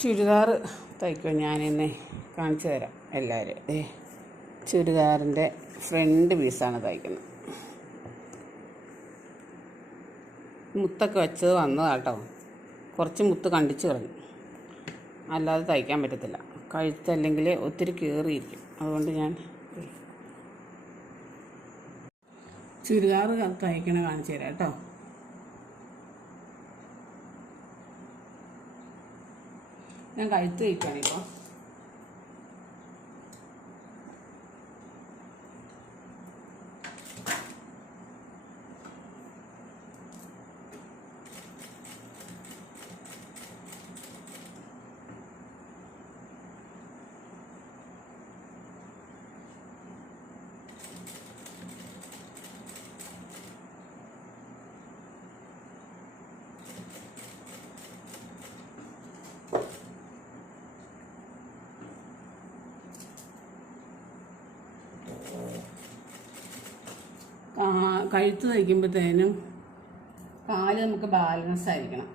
ചുരിദാർ തയ്ക്കും ഞാനിന്ന് കാണിച്ചു തരാം എല്ലാവരും ഏ ചുരിദാറിന്റെ ഫ്രണ്ട് പീസാണ് തയ്ക്കുന്നത്. മുത്തൊക്കെ വെച്ചത് വന്നതാട്ടോ. കുറച്ച് മുത്ത് കണ്ടിച്ച് കളഞ്ഞു. അല്ലാതെ തയ്ക്കാൻ പറ്റത്തില്ല. കഴുത്തല്ലെങ്കിൽ ഒത്തിരി കീറിയിരിക്കും. അതുകൊണ്ട് ഞാൻ ചുരിദാർ തയ്ക്കണ കാണിച്ചു തരാം കേട്ടോ. ഞാൻ കഴുത്ത് തയ്ക്കുകയാണ് ഇപ്പോൾ കാ- കഴുത്ത് തയ്ക്കുമ്പോഴത്തേനും കാൽ നമുക്ക് ബാലൻസ് ആയിരിക്കണം.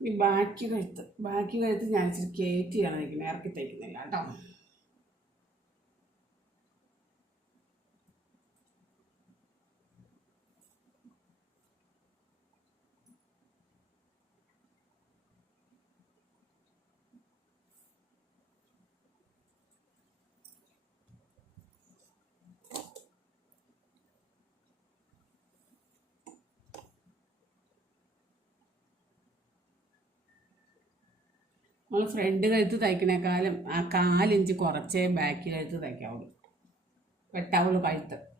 ഈ ബാക്കി കഴുത്ത് ബാക്കി കഴുത്ത് ഞാൻ ഇച്ചിരി കയറ്റിയാണ് തയ്ക്കുന്നത് ഇറക്കി തയ്ക്കുന്നില്ല കേട്ടോ. നമ്മൾ ഫ്രണ്ട് കഴുത്ത് തയ്ക്കണേക്കാളും ആ കാലിഞ്ച് കുറച്ചേ ബാക്ക് കഴുത്ത് തയ്ക്കാവുള്ളൂ. വെട്ടാവുള്ളൂ കഴുത്ത്.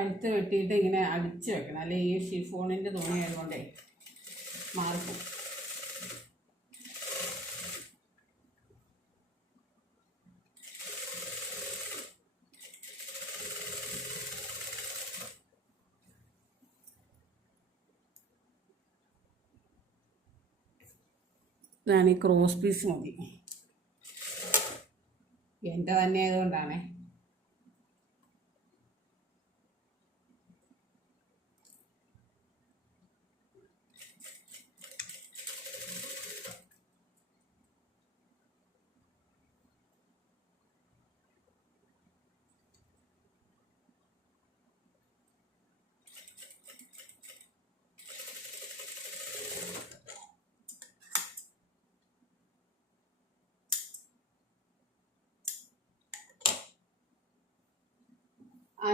കഴുത്ത് വെട്ടിയിട്ട് ഇങ്ങനെ അടിച്ച് വെക്കണം. അല്ലെ ഈ ഷിഫോണിന്റെ തുണി ആയതുകൊണ്ടേ മാർക്കും ഞാൻ ഈ ക്രോസ് പീസ് മതി. എന്റെ തന്നെ ആയതുകൊണ്ടാണേ.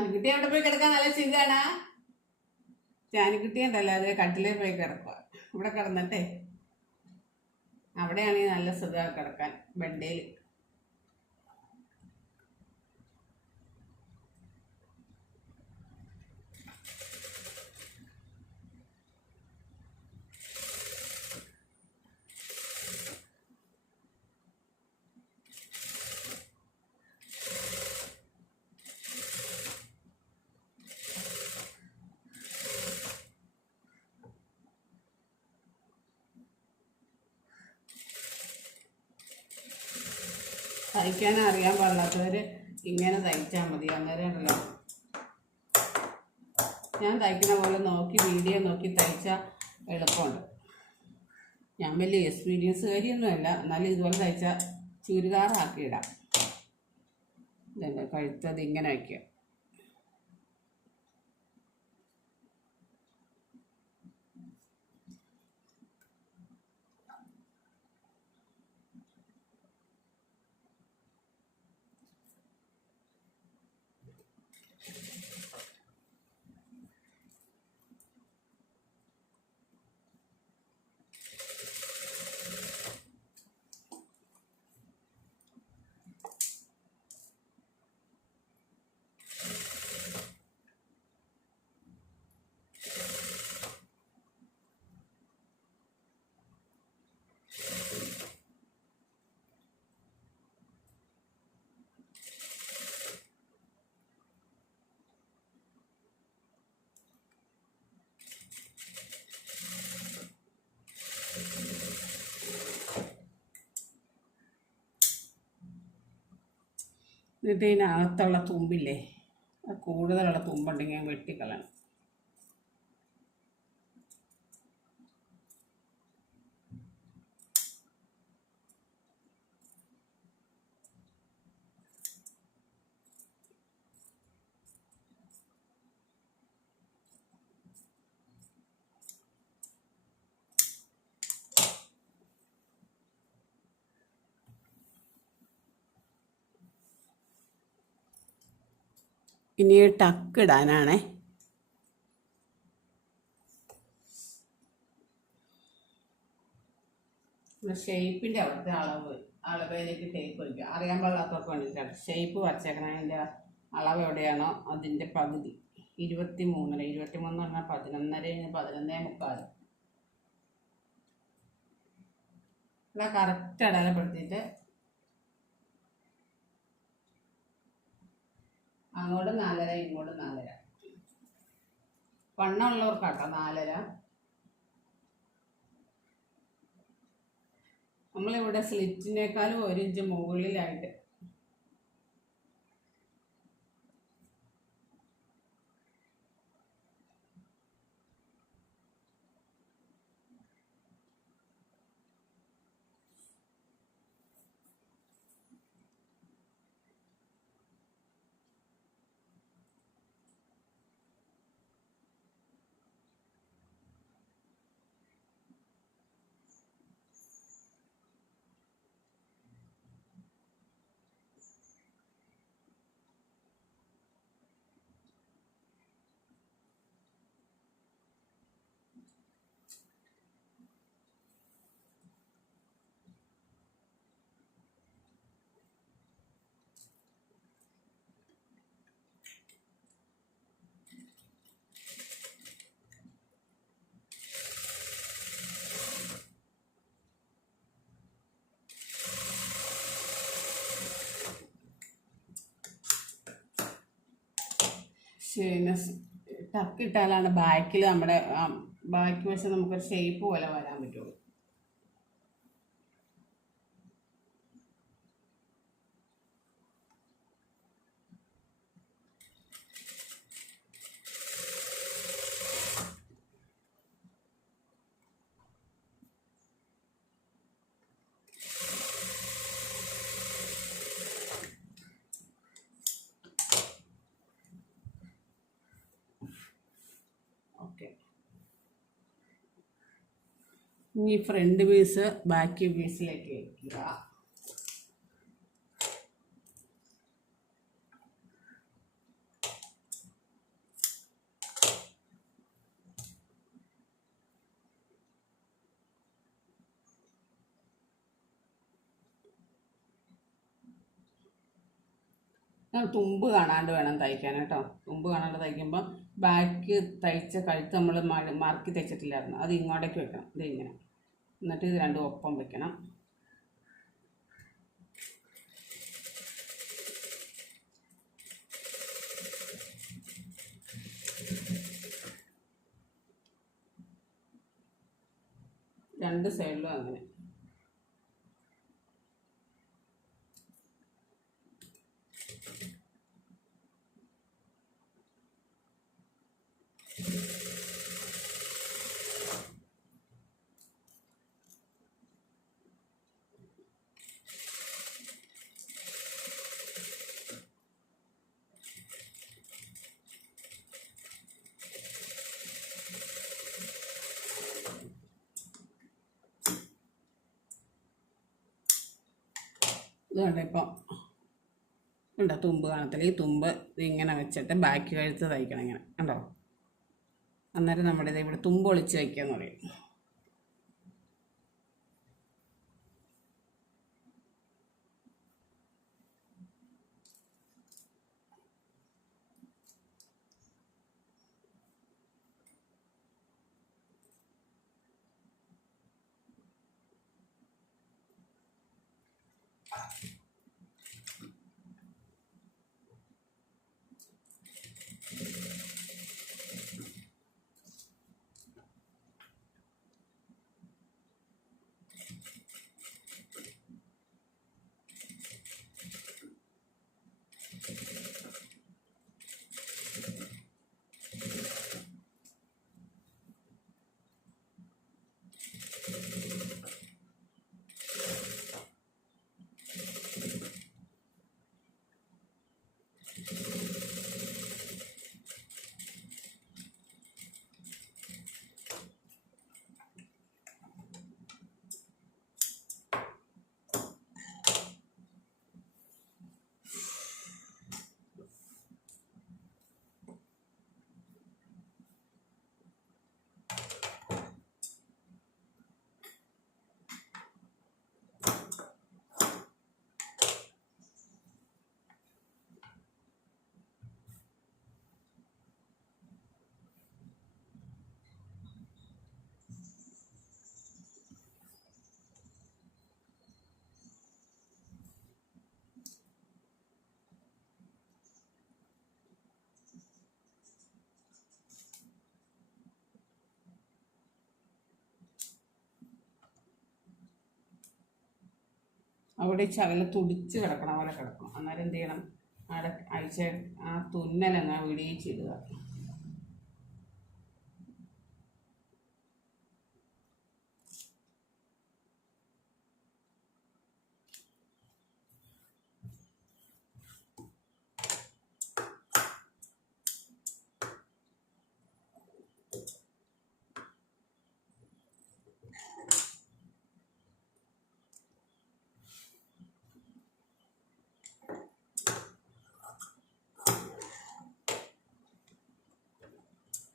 ആൺകുട്ടി അവിടെ പോയി കിടക്കാൻ നല്ല സുഖാണ്? ജാനിക്കുട്ടി ഉണ്ടല്ലോ അതിൽ കട്ടിലേ പോയി കിടക്കുക ഇവിടെ കിടന്നിട്ടേ. അവിടെയാണെങ്കിൽ നല്ല സുഖമാണ് കിടക്കാൻ. ബെഡേൽ തയ്ക്കാൻ അറിയാൻ പാടില്ലാത്തവർ ഇങ്ങനെ തയ്ച്ചാൽ മതി അന്നേരം ഞാൻ തയ്ക്കുന്ന പോലെ നോക്കി വീഡിയോ നോക്കി തയ്ച്ചാൽ എളുപ്പമുണ്ട്. ഞാൻ വലിയ എക്സ്പീരിയൻസ് കാര്യമൊന്നുമല്ല എന്നാലും ഇതുപോലെ തയ്ച്ചാൽ ചുരിദാറാക്കി ഇടാം. ഇതല്ലേ കഴുത്തത് ഇങ്ങനെ വയ്ക്കുക ഇതിനകത്തുള്ള തുമ്പില്ലേ? കൂടുതലുള്ള തുമ്പുണ്ടെങ്കിൽ വെട്ടിക്കളയണം. ഇനി ടക്ക് ഇടാനാണേ. ഷേപ്പിന്റെ അവിടുത്തെ അളവ് അളവിലേക്ക് ടേപ്പ് വയ്ക്കുക അറിയാൻ പാടില്ലാത്തവർക്ക് വേണ്ടിയിട്ടാണ്. ഷേപ്പ് വരച്ചേക്കണതിന്റെ അളവ് എവിടെയാണോ അതിന്റെ പകുതി. ഇരുപത്തി മൂന്നര ഇരുപത്തി മൂന്ന് പറഞ്ഞാൽ പതിനൊന്നര പതിനൊന്നേ മുക്കാൽ. അല്ല കറക്റ്റ് അടയാളപ്പെടുത്തിയിട്ട് അങ്ങോട്ട് നാലര ഇങ്ങോട്ട് നാലര. വണ്ണമുള്ളവർക്കാട്ടോ നാലര. നമ്മളിവിടെ സ്ലിറ്റിനേക്കാളും ഒരു ഇഞ്ച് മുകളിലായിട്ട് പിന്നെ തക്കിട്ടാലാണ് ബാക്കിൽ നമ്മുടെ ബാക്ക് വശം നമുക്കൊരു ഷേപ്പ് പോലെ വരാൻ പറ്റുള്ളൂ. ഇനി ഫ്രണ്ട് പീസ് ബാക്ക് പീസിലേക്ക് വയ്ക്കുക തുമ്പ് കാണാണ്ട് വേണം തയ്ക്കാൻ കേട്ടോ. തുമ്പ് കാണാണ്ട് തയ്ക്കുമ്പോൾ ബാക്ക് തയ്ച്ച കഴുത്ത് നമ്മൾ മറക്കി തയ്ച്ചിട്ടില്ലായിരുന്നു. അത് ഇങ്ങോട്ടേക്ക് വെക്കണം. ഇത് ഇങ്ങനെ. എന്നിട്ട് ഇത് രണ്ടും ഒപ്പം വെക്കണം. രണ്ട് സൈഡിലും അങ്ങനെ. ഇതുകൊണ്ട് ഇപ്പം. ഉണ്ടോ തുമ്പ് കാണത്തില്ല. ഈ തുമ്പ് ഇങ്ങനെ വെച്ചിട്ട് ബാക്കി കഴുത്ത് തയ്ക്കണം ഇങ്ങനെ. ഉണ്ടോ അന്നേരം നമ്മുടെ ഇത് ഇവിടെ തുമ്പ് ഒളിച്ച് വയ്ക്കുക എന്ന് പറയും. അവിടെ ശകല തുടിച്ച് കിടക്കണ പോലെ കിടക്കും അന്നേരം എന്ത് ചെയ്യണം? അവിടെ അഴിച്ച ആ തുന്നലങ്ങ് വിടിയിച്ചിടുക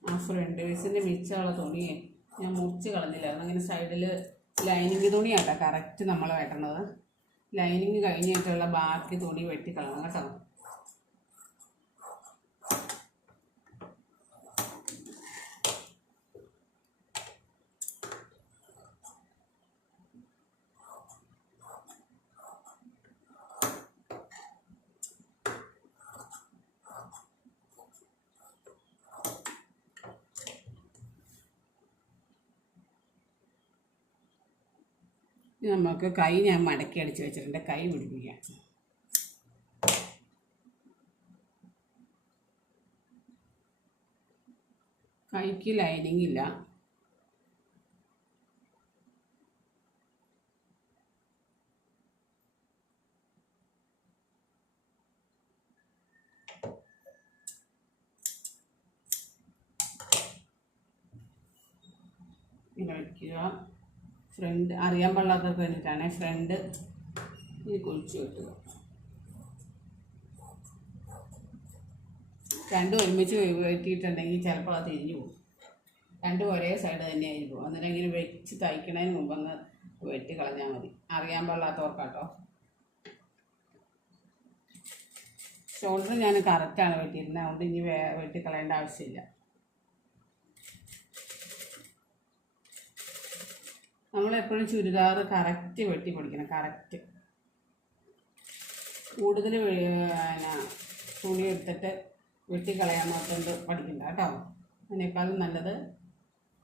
ആ പീസിന്റെ മിച്ചമുള്ള തുണിയെ ഞാൻ മുറിച്ച് കളഞ്ഞില്ലായിരുന്നു അങ്ങനെ സൈഡിൽ ലൈനിങ് തുണിയാട്ടോ. കറക്റ്റ് നമ്മൾ വെട്ടണത്. ലൈനിങ് കഴിഞ്ഞിട്ടുള്ള ബാക്കി തുണി വെട്ടി കളയണം കേട്ടോ. നമുക്ക് കൈ ഞാൻ മടക്കി അടിച്ച് വെച്ചിട്ടുണ്ട്. കൈ പിടിപ്പിക്കാം. കൈക്ക് ലൈനിങ് ഇല്ല. വയ്ക്കുക ഫ്രണ്ട് അറിയാൻ പാടില്ലാത്തവർക്ക് വേണ്ടിയിട്ടാണ് ഫ്രണ്ട് ഈ കുഴിച്ച് കിട്ടുക. രണ്ടും ഒരുമിച്ച് വെട്ടിയിട്ടുണ്ടെങ്കിൽ ചിലപ്പോൾ അത് തിരിഞ്ഞു പോകും. രണ്ടും ഒരേ സൈഡ് തന്നെ ആയിരിക്കും അന്നേരം ഇങ്ങനെ വെച്ച് തയ്ക്കണതിന് മുമ്പ് അങ്ങ് വെട്ടി കളഞ്ഞാൽ മതി. അറിയാൻ പാടില്ലാത്തവർക്കാട്ടോ. ഷോൾഡർ ഞാൻ കറക്റ്റാണ് വെട്ടിയിരുന്നത്. അതുകൊണ്ട് ഇനി വെട്ടിക്കളയേണ്ട ആവശ്യമില്ല. നമ്മളെപ്പോഴും ചുരിദാർ കറക്റ്റ് വെട്ടി പിടിക്കണം കറക്റ്റ് കൂടുതൽ പിന്നെ തുണി എടുത്തിട്ട് വെട്ടിക്കളയാൻ മാത്രം പഠിക്കണ്ട കേട്ടോ. അതിനേക്കാളും നല്ലത്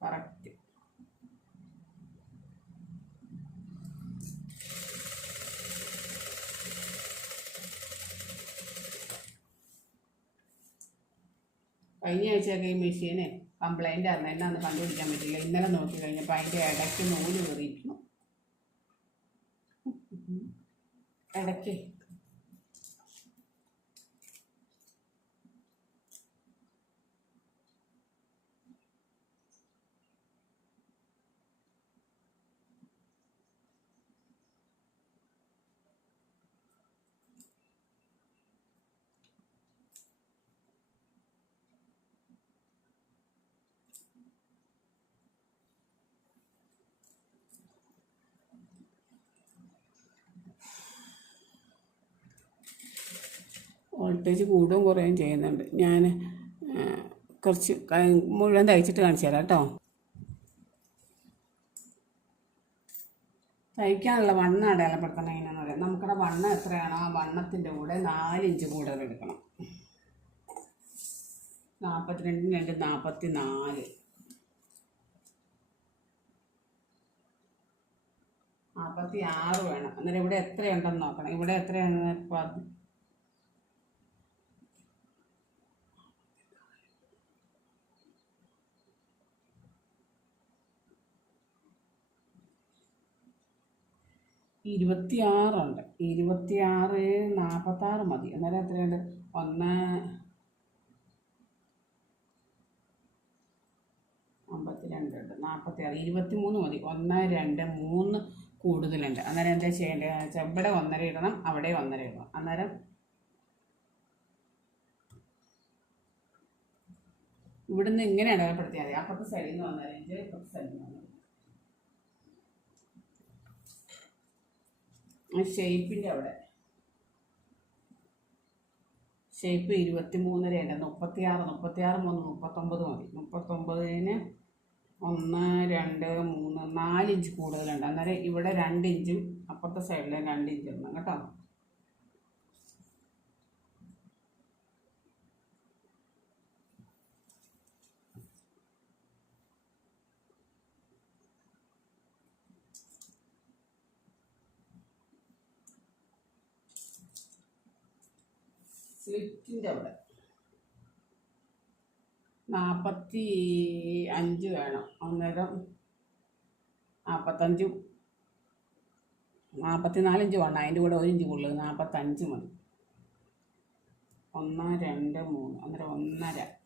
കറക്റ്റ് കഴിഞ്ഞ ആഴ്ചയൊക്കെ ഈ മെഷീന് കംപ്ലൈന്റ് ആയിരുന്നു. എന്നാന്ന് കണ്ടുപിടിക്കാൻ പറ്റില്ല. ഇന്നലെ നോക്കി കഴിഞ്ഞപ്പോൾ അതിന്റെ ഇടയ്ക്ക് നൂൽ കയറിയിരിക്കുന്നു ഇടയ്ക്ക് വോൾട്ടേജ് കൂടുകയും കുറയുകയും ചെയ്യുന്നുണ്ട്. ഞാൻ കുറച്ച് മുഴുവൻ തയ്ച്ചിട്ട് കാണിച്ചു തരാം കേട്ടോ. തയ്ക്കാനുള്ള വണ്ണം അടയാളപ്പെടുത്തണം എങ്ങനെയാണെന്ന് പറയാം നമുക്കിടെ വണ്ണം എത്രയാണോ ആ വണ്ണത്തിന്റെ കൂടെ നാലിഞ്ച് കൂടുതൽ എടുക്കണം. നാൽപ്പത്തിരണ്ടിന് രണ്ട് നാൽപ്പത്തി നാല് നാൽപ്പത്തി ആറ് വേണം. അന്നേരം ഇവിടെ എത്രയുണ്ടെന്ന് നോക്കണം. ഇവിടെ എത്രയാണെന്ന് ഇരുപത്തിയാറുണ്ട്. ഇരുപത്തിയാറ് നാൽപ്പത്താറ് മതി. അന്നേരം എത്രയുണ്ട്? ഒന്ന് അമ്പത്തിരണ്ട് ഉണ്ട് നാൽപ്പത്തി ഇരുപത്തി മതി. ഒന്ന് രണ്ട് മൂന്ന് കൂടുതലുണ്ട്. അന്നേരം എന്താ ചെയ്യേണ്ടത്? വെച്ചാൽ ഇവിടെ ഒന്നര ഇടണം അവിടെ ഒന്നര ഇടണം. അന്നേരം ഇവിടുന്ന് ഇങ്ങനെ അടയാളപ്പെടുത്തിയാൽ മതി. അപ്പുറത്തെ സൈഡിൽ നിന്ന് ഒന്നര ഇഞ്ച് ഇപ്പുറത്തെ സൈഡിൽ നിന്ന് ഒന്നര ഇഞ്ച് ഷേപ്പിന്റെ അവിടെ. ഷേപ്പ് ഇരുപത്തി മൂന്നരയുണ്ട് മുപ്പത്തിയാറ് മുപ്പത്തിയാറ് മൂന്ന് മുപ്പത്തൊമ്പത് മതി. മുപ്പത്തൊമ്പതിന് ഒന്ന് രണ്ട് മൂന്ന് നാല് ഇഞ്ച് കൂടുതലുണ്ട്. അന്നേരം ഇവിടെ രണ്ട് ഇഞ്ചും അപ്പുറത്തെ സൈഡിൽ രണ്ട് ഇഞ്ച് ഇടണം കേട്ടോ. സ്ലിറ്റിന്റെ അവിടെ. നാൽപ്പത്തി അഞ്ച് വേണം. അന്നേരം നാൽപ്പത്തഞ്ചും നാൽപ്പത്തി നാലിഞ്ച് വേണം. അതിന്റെ കൂടെ ഒരു ഇഞ്ച് കൂടുതൽ. നാൽപ്പത്തഞ്ച് മതി. ഒന്ന് രണ്ട് മൂന്ന്. അന്നേരം ഒന്നര.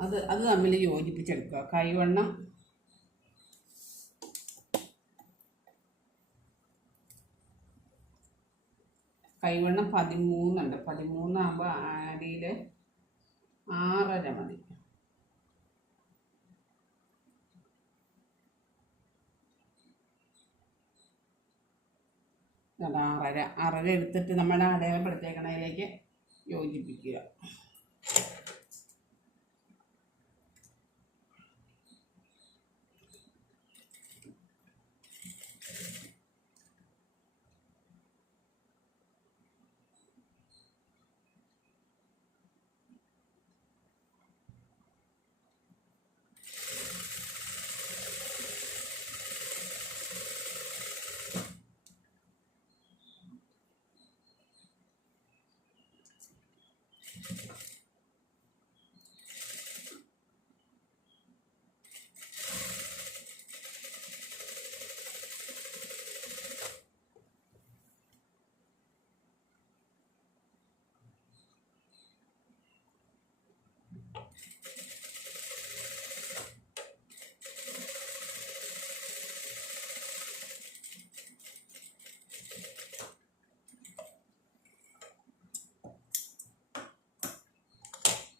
അത് അത് തമ്മിൽ യോജിപ്പിച്ചെടുക്കുക. കൈവണ്ണം. കൈവണ്ണം പതിമൂന്നുണ്ട്. പതിമൂന്നാകുമ്പോൾ അടിയിൽ ആറര മതി. ആറര. ആറര എടുത്തിട്ട് നമ്മുടെ അടയാളപ്പെടുത്തേക്കണതിലേക്ക് യോജിപ്പിക്കുക.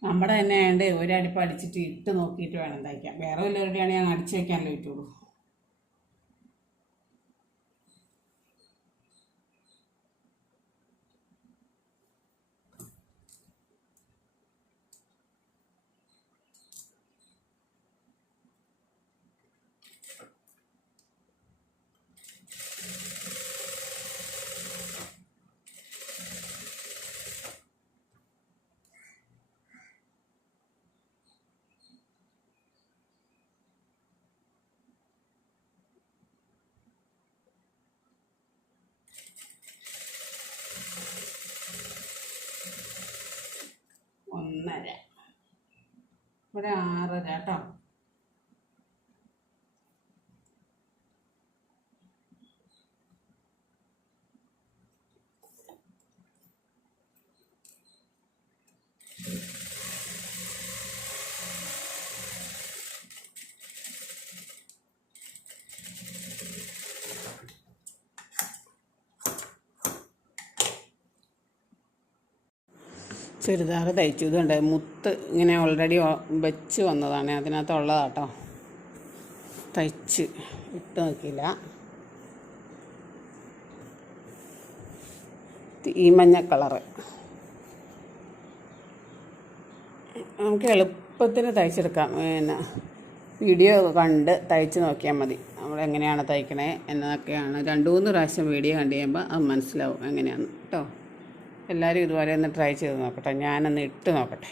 നമ്മുടെ തന്നെ ആയതുകൊണ്ട് ഒരടിപ്പ് അടിച്ചിട്ട് ഇട്ട് നോക്കിയിട്ട് വേണം തയ്ക്കാൻ. വേറെ വല്ലവരുടെയാണെങ്കിൽ ഞാൻ അടിച്ചു വയ്ക്കാനല്ലേ പറ്റുള്ളൂ. ഒന്നര. ഇവിടെ ആറര കേട്ടോ. ചുരിദാർ തയ്ച്ചു ഇതുണ്ട് മുത്ത് ഇങ്ങനെ ഓൾറെഡി വെച്ച് വന്നതാണ്. അതിനകത്തുള്ളതാട്ടോ. തയ്ച്ച് ഇട്ട് നോക്കിയില്ല. ഈ മഞ്ഞ കളറ്. നമുക്ക് എളുപ്പത്തിന് തയ്ച്ചെടുക്കാം. പിന്നെ വീഡിയോ കണ്ട് തയ്ച്ച് നോക്കിയാൽ മതി. നമ്മൾ എങ്ങനെയാണ് തയ്ക്കണേ എന്നതൊക്കെയാണ്. രണ്ട് മൂന്ന് പ്രാവശ്യം വീഡിയോ കണ്ടു കഴിയുമ്പോൾ അത് മനസ്സിലാവും എങ്ങനെയാണെന്ന്. കേട്ടോ എല്ലാവരും ഇതുപോലെ ഒന്ന് ട്രൈ ചെയ്ത് നോക്കട്ടെ. ഞാനൊന്ന് ഇട്ട് നോക്കട്ടെ.